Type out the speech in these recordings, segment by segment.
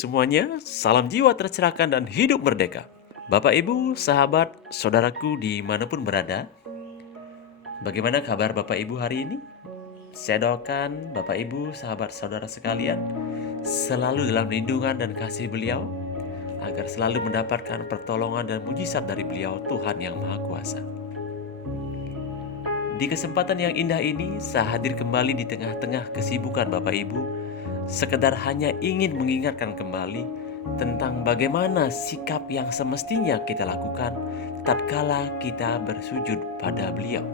semuanya, salam jiwa tercerahkan dan hidup merdeka. Bapak, Ibu, sahabat, saudaraku dimanapun berada, bagaimana kabar Bapak Ibu hari ini? Saya doakan Bapak Ibu, sahabat saudara sekalian, selalu dalam lindungan dan kasih beliau, agar selalu mendapatkan pertolongan dan mujizat dari beliau Tuhan yang Maha Kuasa. Di kesempatan yang indah ini, saya hadir kembali di tengah-tengah kesibukan Bapak Ibu, sekedar hanya ingin mengingatkan kembali tentang bagaimana sikap yang semestinya kita lakukan tatkala kita bersujud pada beliau.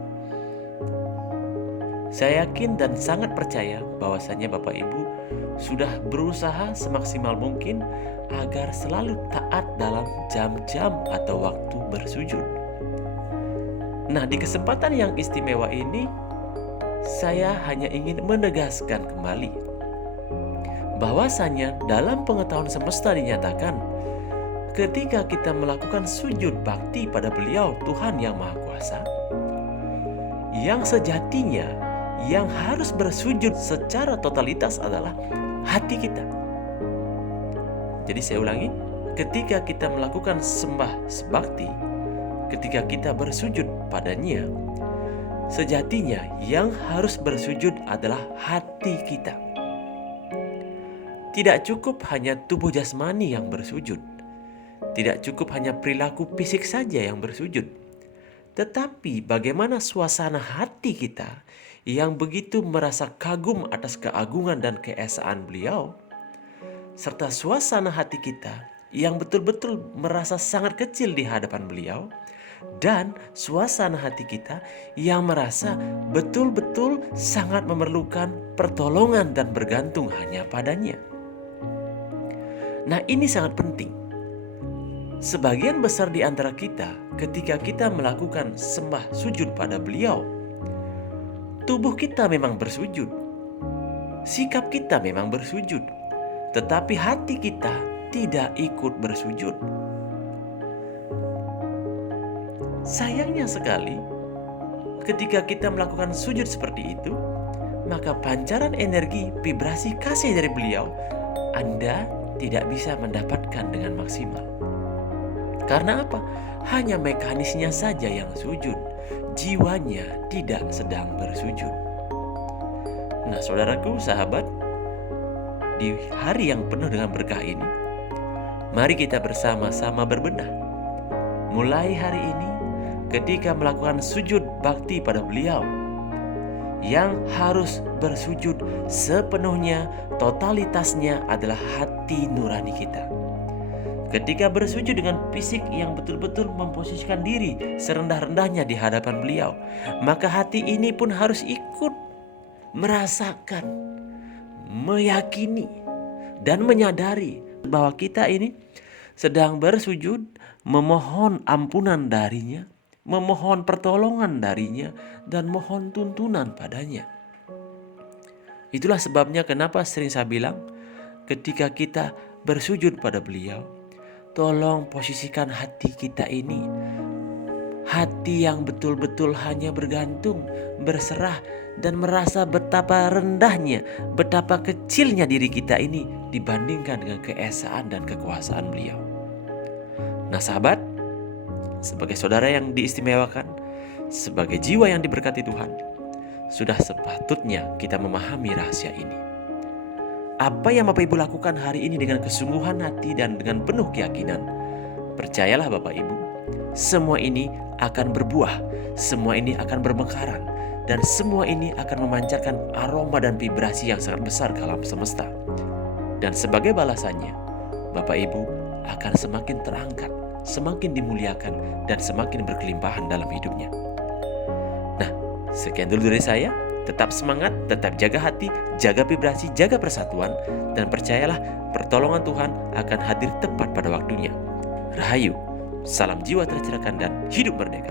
Saya yakin dan sangat percaya bahwasanya Bapak Ibu sudah berusaha semaksimal mungkin agar selalu taat dalam jam-jam atau waktu bersujud. Nah, di kesempatan yang istimewa ini, saya hanya ingin menegaskan kembali bahwasanya dalam pengetahuan semesta dinyatakan ketika kita melakukan sujud bakti pada beliau Tuhan yang Maha Kuasa, yang sejatinya yang harus bersujud secara totalitas adalah hati kita. Jadi saya ulangi, ketika kita melakukan sembah sebakti, ketika kita bersujud padanya, sejatinya yang harus bersujud adalah hati kita. Tidak cukup hanya tubuh jasmani yang bersujud. Tidak cukup hanya perilaku fisik saja yang bersujud. Tetapi bagaimana suasana hati kita yang begitu merasa kagum atas keagungan dan keesaan beliau, serta suasana hati kita yang betul-betul merasa sangat kecil di hadapan beliau, dan suasana hati kita yang merasa betul-betul sangat memerlukan pertolongan dan bergantung hanya padanya. Nah, ini sangat penting. Sebagian besar di antara kita, ketika kita melakukan sembah sujud pada beliau, tubuh kita memang bersujud, sikap kita memang bersujud, tetapi hati kita tidak ikut bersujud. Sayangnya sekali, ketika kita melakukan sujud seperti itu, maka pancaran energi vibrasi kasih dari beliau Anda tidak bisa mendapatkan dengan maksimal. Karena apa? Hanya mekanisnya saja yang sujud, jiwanya tidak sedang bersujud. Nah, saudaraku, sahabat, di hari yang penuh dengan berkah ini, mari kita bersama-sama berbenah. Mulai hari ini, ketika melakukan sujud bakti pada beliau, yang harus bersujud sepenuhnya, totalitasnya adalah hati nurani kita. Ketika bersujud dengan fisik yang betul-betul memposisikan diri serendah-rendahnya di hadapan beliau, maka hati ini pun harus ikut merasakan, meyakini, dan menyadari bahwa kita ini sedang bersujud memohon ampunan darinya, memohon pertolongan darinya, dan mohon tuntunan padanya. Itulah sebabnya kenapa sering saya bilang, ketika kita bersujud pada beliau, tolong posisikan hati kita ini, hati yang betul-betul hanya bergantung, berserah, dan merasa betapa rendahnya, betapa kecilnya diri kita ini dibandingkan dengan keesaan dan kekuasaan beliau. Nah, sahabat, sebagai saudara yang diistimewakan, sebagai jiwa yang diberkati Tuhan, sudah sepatutnya kita memahami rahasia ini. Apa yang Bapak Ibu lakukan hari ini dengan kesungguhan hati dan dengan penuh keyakinan, percayalah Bapak Ibu, semua ini akan berbuah, semua ini akan bermekaran, dan semua ini akan memancarkan aroma dan vibrasi yang sangat besar ke alam semesta. Dan sebagai balasannya, Bapak Ibu akan semakin terangkat, semakin dimuliakan, dan semakin berkelimpahan dalam hidupnya. Nah, sekian dulu dari saya. Tetap semangat, tetap jaga hati, jaga vibrasi, jaga persatuan, dan percayalah pertolongan Tuhan akan hadir tepat pada waktunya. Rahayu, salam jiwa tercerahkan dan hidup merdeka.